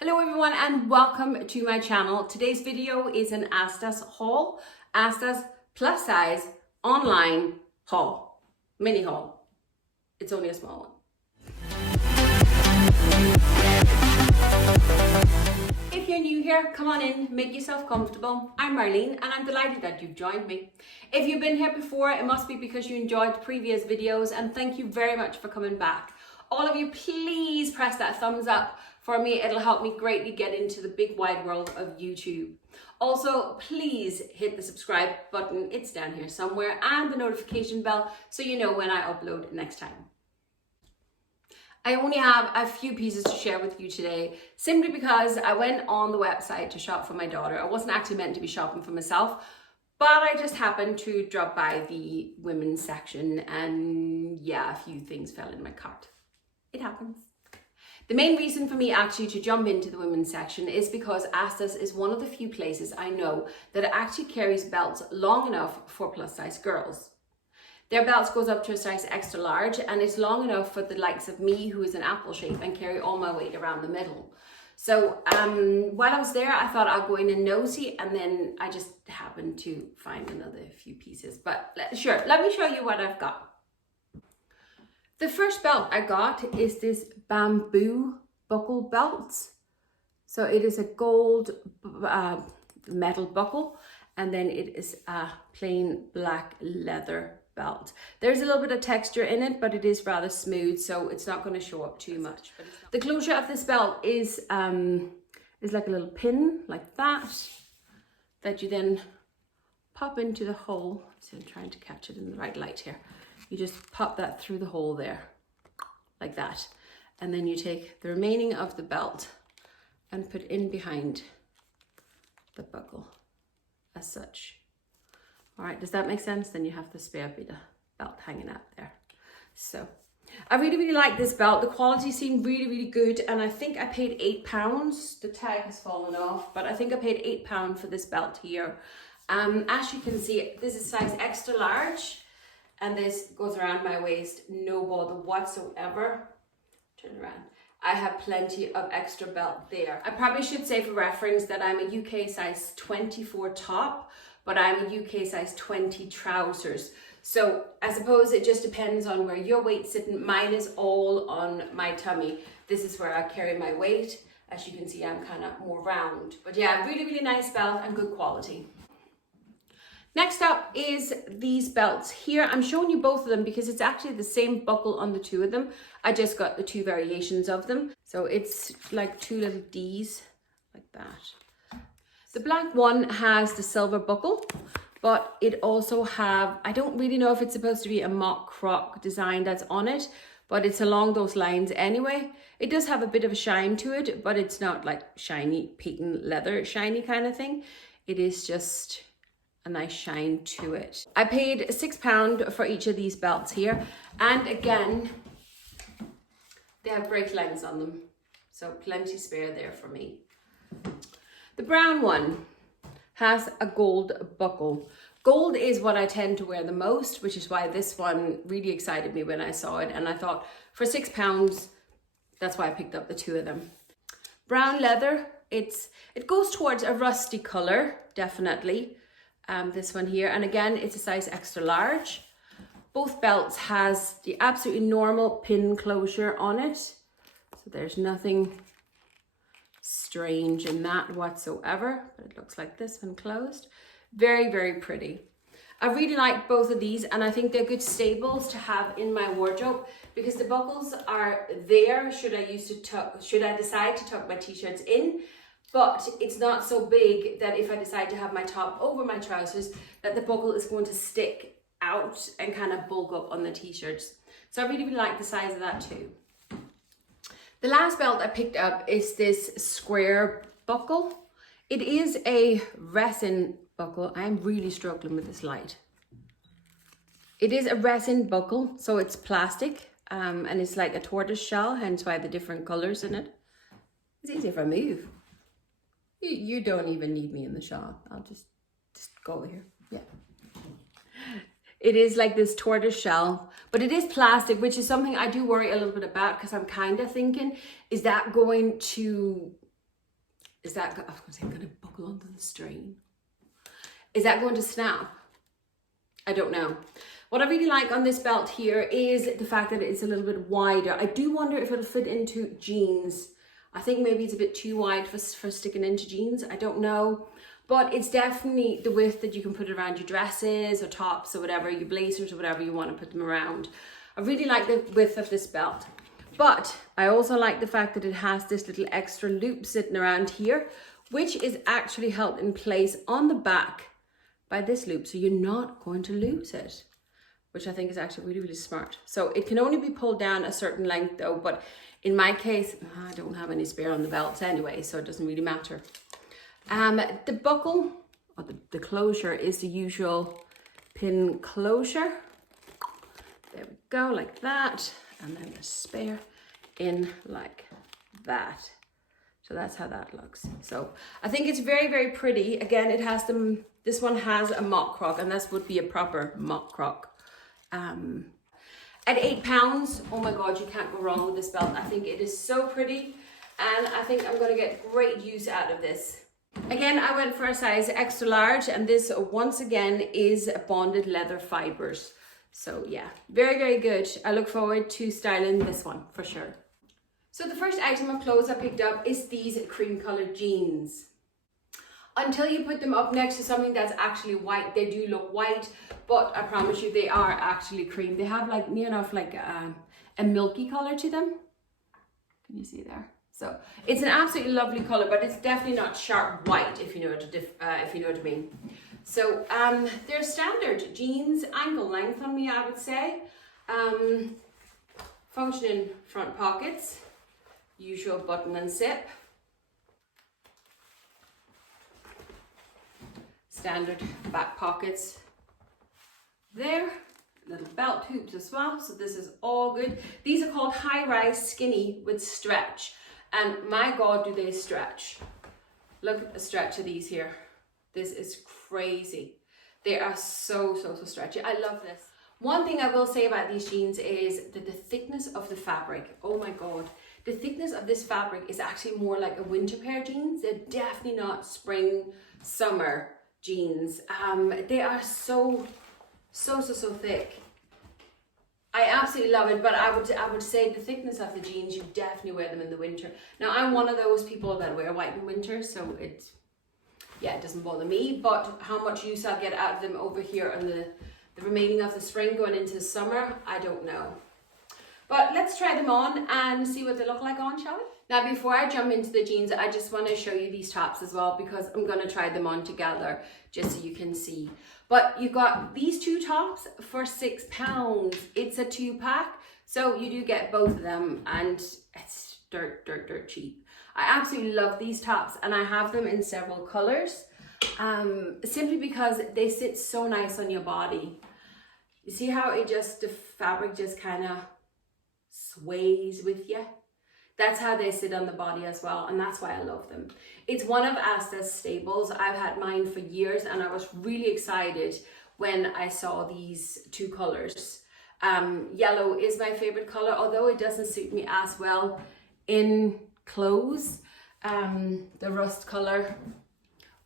Hello everyone and welcome to my channel. Today's video is an Asda's haul, Asda's plus size online haul, mini haul. It's only a small one. If you're new here, come on in, make yourself comfortable. I'm Marlene and I'm delighted that you've joined me. If you've been here before, it must be because you enjoyed previous videos, and thank you very much for coming back. All of you, please press that thumbs up for me. It'll help me greatly get into the big wide world of YouTube. Also, please hit the subscribe button. It's down here somewhere, and the notification bell so you know when I upload next time. I only have a few pieces to share with you today, simply because I went on the website to shop for my daughter. I wasn't actually meant to be shopping for myself, but I just happened to drop by the women's section and yeah, a few things fell in my cart. It happens. The main reason for me actually to jump into the women's section is because Asda's is one of the few places I know that actually carries belts long enough for plus size girls. Their belts goes up to a size extra large, and it's long enough for the likes of me, who is an apple shape and carry all my weight around the middle. So while I was there, I thought I'd go in and nosy, and then I just happened to find another few pieces. But sure, let me show you what I've got. The first belt I got is this bamboo buckle belt. So it is a gold metal buckle, and then it is a plain black leather belt. There's a little bit of texture in it, but it is rather smooth, so it's not going to show up too much. The closure of this belt is like a little pin like that you then pop into the hole. So I'm trying to catch it in the right light here. You just pop that through the hole there, like that. And then you take the remaining of the belt and put in behind the buckle, as such. All right, does that make sense? Then you have the spare bit of belt hanging out there. So I really like this belt. The quality seemed really good, and I think I paid £8. The tag has fallen off, but I think I paid £8 for this belt here. As you can see, this is size extra large, and this goes around my waist, no bother whatsoever. Turn around. I have plenty of extra belt there. I probably should say for reference that I'm a UK size 24 top, but I'm a UK size 20 trousers. So I suppose it just depends on where your weight's sitting. Mine is all on my tummy. This is where I carry my weight. As you can see, I'm kind of more round. But yeah, really nice belt and good quality. Next up is these belts here. I'm showing you both of them because it's actually the same buckle on the two of them. I just got the two variations of them. So it's like two little D's like that. The black one has the silver buckle, but it also have, I don't really know if it's supposed to be a mock croc design that's on it, but it's along those lines anyway. It does have a bit of a shine to it, but it's not like shiny patent leather shiny kind of thing. It is just a nice shine to it. I paid £6 for each of these belts here, and again they have break lengths on them, so plenty spare there for me. The brown one has a gold buckle. Gold is what I tend to wear the most, which is why this one really excited me when I saw it, and I thought for £6 that's why I picked up the two of them. Brown leather, it goes towards a rusty color, definitely. This one here, and again it's a size extra large. Both belts has the absolutely normal pin closure on it, so there's nothing strange in that whatsoever, but it looks like this one closed. Very pretty. I really like both of these, and I think they're good staples to have in my wardrobe because the buckles are there should I decide to tuck my t-shirts in. But it's not so big that if I decide to have my top over my trousers, that the buckle is going to stick out and kind of bulk up on the t-shirts. So I really like the size of that too. The last belt I picked up is this square buckle. It is a resin buckle. I'm really struggling with this light. It is a resin buckle, so it's plastic, and it's like a tortoise shell, hence why the different colors in it. It's easy if I move. You don't even need me in the shot. I'll just go here. Yeah. It is like this tortoise shell, but it is plastic, which is something I do worry a little bit about because I'm kind of thinking, is that going to is that, I was going to say, going to buckle onto the string. Is that going to snap? I don't know. What I really like on this belt here is the fact that it's a little bit wider. I do wonder if it'll fit into jeans. I think maybe it's a bit too wide for sticking into jeans. I don't know. But it's definitely the width that you can put it around your dresses or tops or whatever, your blazers or whatever you want to put them around. I really like the width of this belt. But I also like the fact that it has this little extra loop sitting around here, which is actually held in place on the back by this loop. So you're not going to lose it, which I think is actually really, really smart. So it can only be pulled down a certain length though, but in my case, I don't have any spare on the belts anyway, so it doesn't really matter. The buckle, or the closure, is the usual pin closure. There we go, like that. And then the spare in like that. So that's how that looks. So I think it's very, very pretty. Again, it has this one has a mock croc, and this would be a proper mock croc. At £8, oh my God, you can't go wrong with this belt. I think it is so pretty, and I think I'm gonna get great use out of this. Again, I went for a size extra large, and this once again is bonded leather fibers. So yeah, very, very good. I look forward to styling this one for sure. So the first item of clothes I picked up is these cream colored jeans. Until you put them up next to something that's actually white, they do look white, but I promise you they are actually cream. They have like near enough like a milky color to them. Can you see there? So it's an absolutely lovely color, but it's definitely not sharp white, if you know what I mean. So they're standard jeans, ankle length on me, I would say. Functioning front pockets, usual button and zip. Standard back pockets there, little belt hoops as well, so this is all good. These are called high-rise skinny with stretch, and my God, do they stretch. Look at the stretch of these here. This is crazy. They are so stretchy. I love this. One thing I will say about these jeans is that the thickness of the fabric, oh my God, the thickness of this fabric is actually more like a winter pair of jeans. They're definitely not spring, summer jeans. They are so thick. I absolutely love it, but I would say the thickness of the jeans, you definitely wear them in the winter. Now I'm one of those people that wear white in winter, so it doesn't bother me, but how much use I'll get out of them over here on the remaining of the spring going into the summer, I don't know. But let's try them on and see what they look like on, shall we? Now, before I jump into the jeans, I just want to show you these tops as well, because I'm going to try them on together just so you can see. But you got these two tops for £6. It's a 2-pack, so you do get both of them, and it's dirt cheap. I absolutely love these tops, and I have them in several colors, simply because they sit so nice on your body. You see how the fabric just kind of sways with you? That's how they sit on the body as well, and that's why I love them. It's one of Asda's staples. I've had mine for years, and I was really excited when I saw these two colors. Yellow is my favorite color, although it doesn't suit me as well in clothes. The rust color,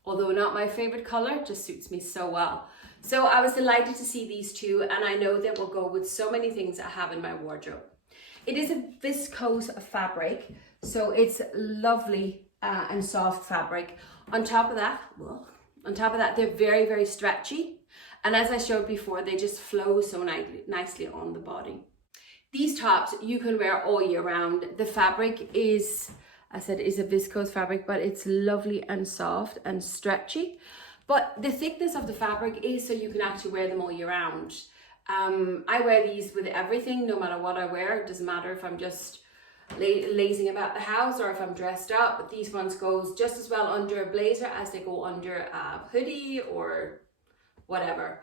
although not my favorite color, just suits me so well. So I was delighted to see these two, and I know they will go with so many things I have in my wardrobe. It is a viscose fabric, so it's lovely and soft fabric. On top of that, they're very, very stretchy. And as I showed before, they just flow so nicely on the body. These tops you can wear all year round. The fabric is, I said, is a viscose fabric, but it's lovely and soft and stretchy. But the thickness of the fabric is so you can actually wear them all year round. I wear these with everything, no matter what I wear. It doesn't matter if I'm just lazing about the house or if I'm dressed up. But these ones goes just as well under a blazer as they go under a hoodie or whatever.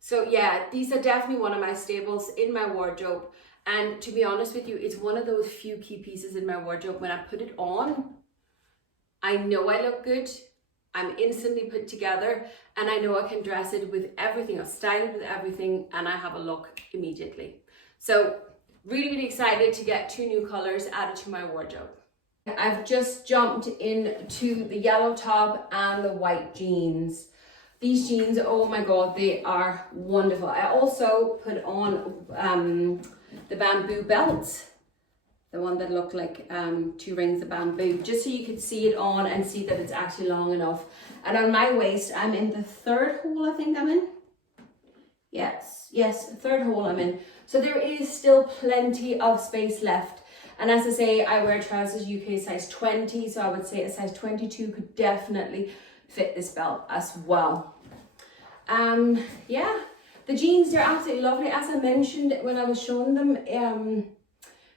So yeah, these are definitely one of my staples in my wardrobe. And to be honest with you, it's one of those few key pieces in my wardrobe. When I put it on, I know I look good. I'm instantly put together, and I know I can dress it with everything, I'll style it with everything, and I have a look immediately. So really, really excited to get two new colors added to my wardrobe. I've just jumped into the yellow top and the white jeans. These jeans, oh my god, they are wonderful. I also put on the bamboo belt, the one that looked like 2 rings of bamboo, just so you could see it on and see that it's actually long enough. And on my waist, I'm in the 3rd hole, I think I'm in. Yes, 3rd hole I'm in. So there is still plenty of space left. And as I say, I wear trousers UK size 20, so I would say a size 22 could definitely fit this belt as well. Yeah, the jeans, they're absolutely lovely. As I mentioned when I was showing them,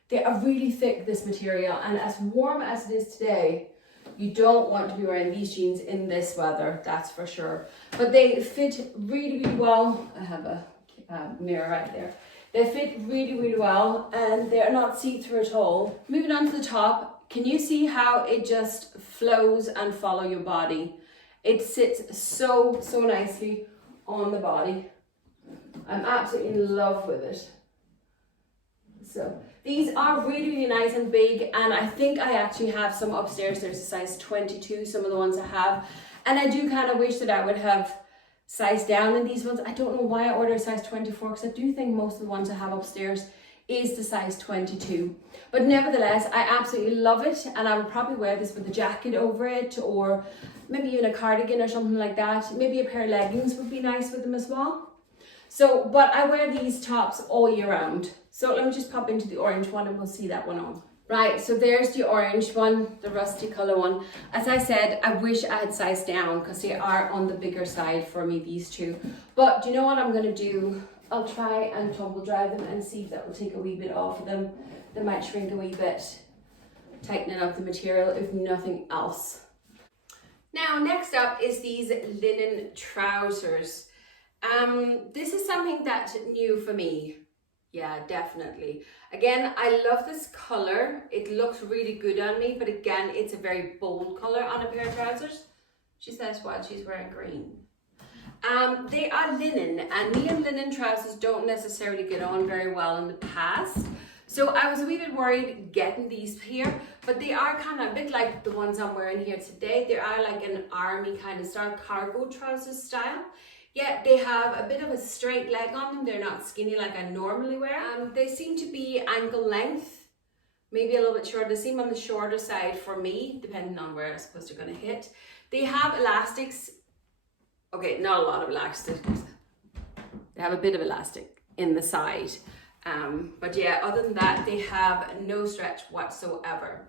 they are really thick, this material, and as warm as it is today, you don't want to be wearing these jeans in this weather, that's for sure. But they fit really, really well. I have a mirror right there. They fit really, really well, and they're not see-through at all. Moving on to the top, can you see how it just flows and follows your body? It sits so, so nicely on the body. I'm absolutely in love with it. So these are really, really nice and big, and I think I actually have some upstairs. There's a size 22, some of the ones I have, and I do kind of wish that I would have sized down in these ones. I don't know why I ordered a size 24, because I do think most of the ones I have upstairs is the size 22. But nevertheless, I absolutely love it, and I would probably wear this with a jacket over it, or maybe even a cardigan or something like that. Maybe a pair of leggings would be nice with them as well. So, but I wear these tops all year round. So let me just pop into the orange one and we'll see that one on. Right, so there's the orange one, the rusty color one. As I said, I wish I had sized down because they are on the bigger side for me, these two. But do you know what I'm gonna do? I'll try and tumble dry them and see if that will take a wee bit off of them. They might shrink a wee bit, tightening up the material if nothing else. Now, next up is these linen trousers. This is something that's new for me. Yeah, definitely. Again, I love this color. It looks really good on me, but again, it's a very bold color on a pair of trousers. She says while she's wearing green. They are linen, and me and linen trousers don't necessarily get on very well in the past. So I was a wee bit worried getting these here, but they are kind of a bit like the ones I'm wearing here today. They are like an army kind of style, cargo trousers style. Yeah, they have a bit of a straight leg on them. They're not skinny like I normally wear. They seem to be ankle length, maybe a little bit short. They seem on the shorter side for me, depending on where I suppose they're gonna hit. They have elastics. Okay, not a lot of elastics. They have a bit of elastic in the side. But yeah, other than that, they have no stretch whatsoever.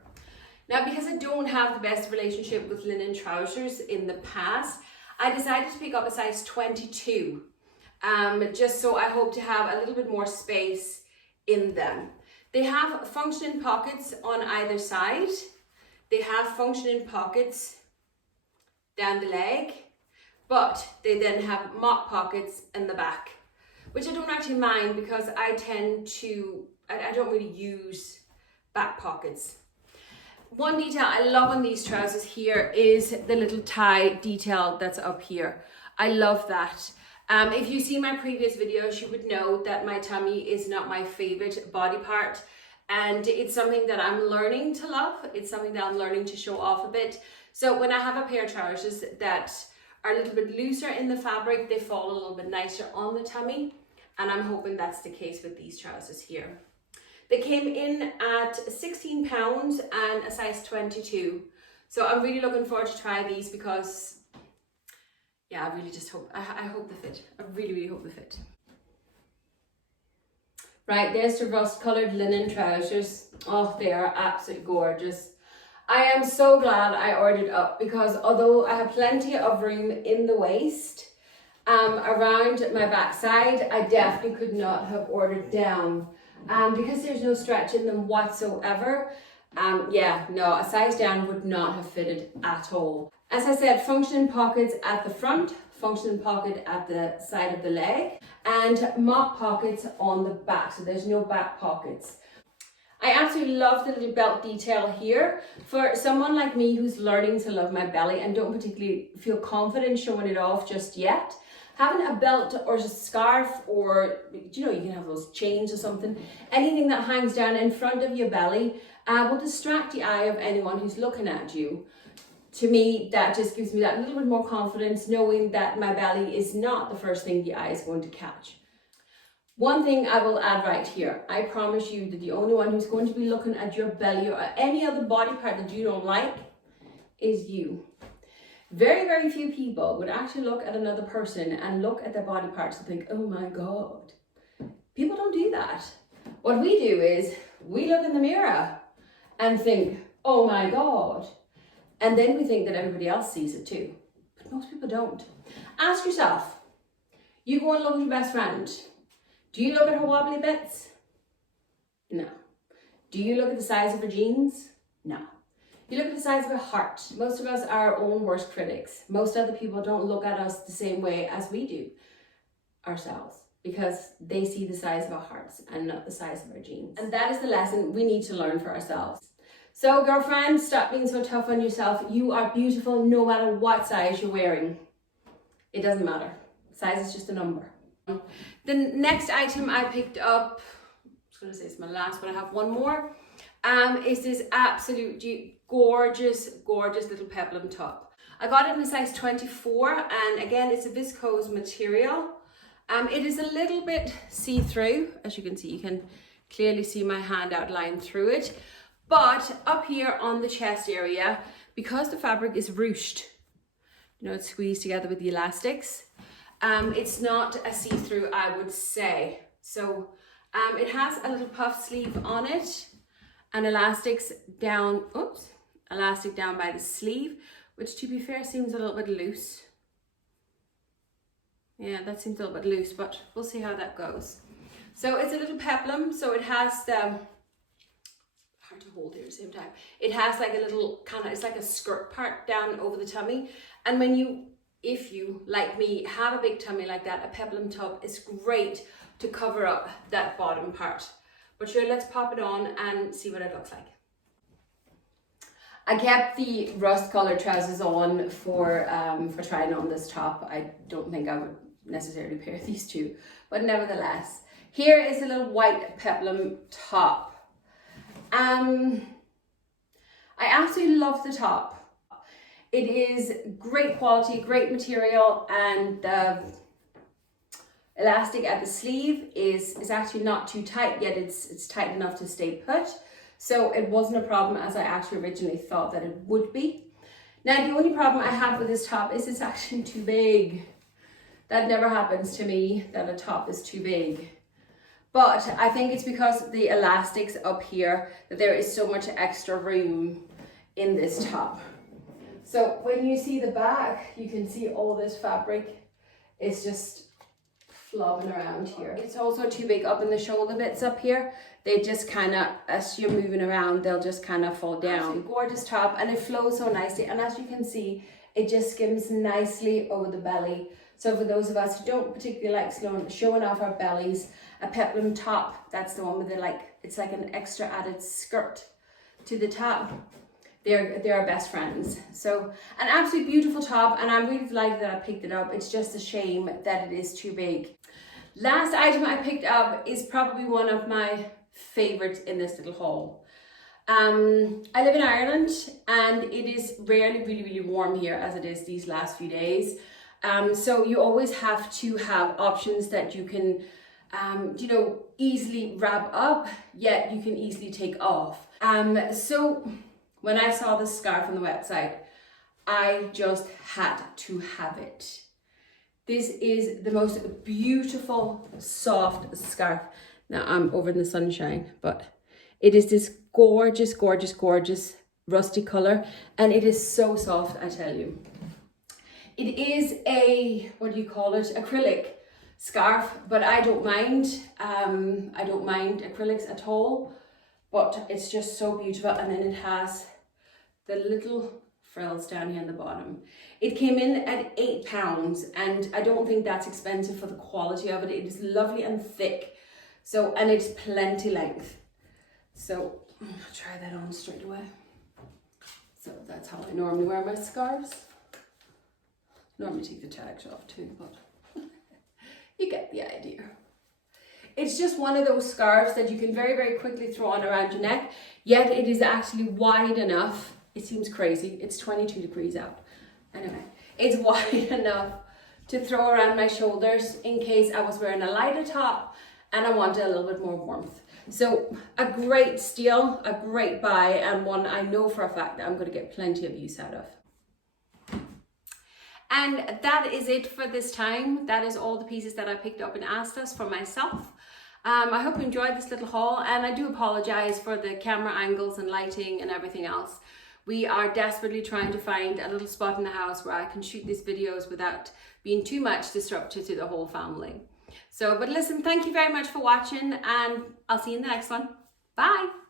Now, because I don't have the best relationship with linen trousers in the past, I decided to pick up a size 22, just so I hope to have a little bit more space in them. They have functioning pockets on either side. They have functioning pockets down the leg, but they then have mock pockets in the back, which I don't actually mind because I don't really use back pockets. One detail I love on these trousers here is the little tie detail that's up here. I love that. If you see my previous videos, you would know that my tummy is not my favorite body part, and it's something that I'm learning to love. It's something that I'm learning to show off a bit. So when I have a pair of trousers that are a little bit looser in the fabric, they fall a little bit nicer on the tummy, and I'm hoping that's the case with these trousers here. They came in at £16 and a size 22. So I'm really looking forward to try these because, yeah, I really just hope, I hope they fit. I really, really hope they fit. Right, there's the rust colored linen trousers. Oh, they are absolutely gorgeous. I am so glad I ordered up because although I have plenty of room in the waist, around my backside, I definitely could not have ordered down. Because there's no stretch in them whatsoever, yeah, no, a size down would not have fitted at all. As I said, functioning pockets at the front, functioning pocket at the side of the leg, and mock pockets on the back, so there's no back pockets. I absolutely love the little belt detail here. For someone like me who's learning to love my belly and don't particularly feel confident showing it off just yet, having a belt or a scarf, or you know, you can have those chains or something, anything that hangs down in front of your belly will distract the eye of anyone who's looking at you. To me, that just gives me that little bit more confidence, knowing that my belly is not the first thing the eye is going to catch. One thing I will add right here, I promise you that the only one who's going to be looking at your belly or any other body part that you don't like is you. Very, very few people would actually look at another person and look at their body parts and think, oh my God. People don't do that. What we do is we look in the mirror and think, oh my God. And then we think that everybody else sees it too. But most people don't. Ask yourself, you go and look at your best friend. Do you look at her wobbly bits? No. Do you look at the size of her jeans? No. You look at the size of her heart. Most of us are our own worst critics. Most other people don't look at us the same way as we do ourselves, because they see the size of our hearts and not the size of our jeans. And that is the lesson we need to learn for ourselves. So girlfriend, stop being so tough on yourself. You are beautiful no matter what size you're wearing. It doesn't matter. Size is just a number. The next item I picked up, I was going to say it's my last, but I have one more, is this absolutely gorgeous, gorgeous little peplum top. I got it in a size 24, and again, it's a viscose material. It is a little bit see-through. As you can see, you can clearly see my hand outlined through it. But up here on the chest area, because the fabric is ruched, you know, it's squeezed together with the elastics, it's not a see-through, I would say. So it has a little puff sleeve on it and elastics down, elastic down by the sleeve, which to be fair seems a little bit loose. Yeah, that seems a little bit loose, but we'll see how that goes. So it's a little peplum, so it has the, hard to hold here at the same time. It has like a little kind of, it's like a skirt part down over the tummy. And when you, if you, like me, have a big tummy like that, a peplum top is great to cover up that bottom part. But sure, let's pop it on and see what it looks like. I kept the rust colored trousers on for trying on this top. I don't think I would necessarily pair these two, but nevertheless, here is a little white peplum top. I absolutely love the top. It is great quality, great material, and the elastic at the sleeve is actually not too tight, yet it's tight enough to stay put. So it wasn't a problem as I actually originally thought that it would be. Now, the only problem I have with this top is it's actually too big. That never happens to me, that a top is too big. But I think it's because the elastics up here that there is so much extra room in this top. So when you see the back, you can see all this fabric is just flopping around here. It's also too big up in the shoulder bits up here. They just kind of, as you're moving around, they'll just kind of fall down. Gorgeous top, and it flows so nicely. And as you can see, it just skims nicely over the belly. So for those of us who don't particularly like showing off our bellies, a peplum top, that's the one with the it's like an extra added skirt to the top. They're our best friends. So an absolutely beautiful top, and I'm really delighted that I picked it up. It's just a shame that it is too big. Last item I picked up is probably one of my favorites in this little haul. I live in Ireland, and it is rarely really warm here as it is these last few days. So you always have to have options that you can you know, easily wrap up, yet you can easily take off. So when I saw this scarf on the website, I just had to have it. This is the most beautiful, soft scarf. Now I'm over in the sunshine, but it is this gorgeous, gorgeous, gorgeous rusty color, and it is so soft, I tell you. It is a, what do you call it, acrylic scarf, but I don't mind. I don't mind acrylics at all, but it's just so beautiful. And then it has the little frills down here on the bottom. It came in at £8, and I don't think that's expensive for the quality of it. It is lovely and thick, so, and it's plenty length. So I'm gonna try that on straight away. So that's how I normally wear my scarves. Normally take the tags off too, but you get the idea. It's just one of those scarves that you can very, very quickly throw on around your neck, yet it is actually wide enough. It seems crazy. It's 22 degrees out. Anyway, it's wide enough to throw around my shoulders in case I was wearing a lighter top and I wanted a little bit more warmth. So a great steal, a great buy, and one I know for a fact that I'm going to get plenty of use out of. And that is it for this time. That is all the pieces that I picked up in Asda's for myself. I hope you enjoyed this little haul, and I do apologize for the camera angles and lighting and everything else. We are desperately trying to find a little spot in the house where I can shoot these videos without being too much disruptive to the whole family. So, but listen, thank you very much for watching, and I'll see you in the next one. Bye.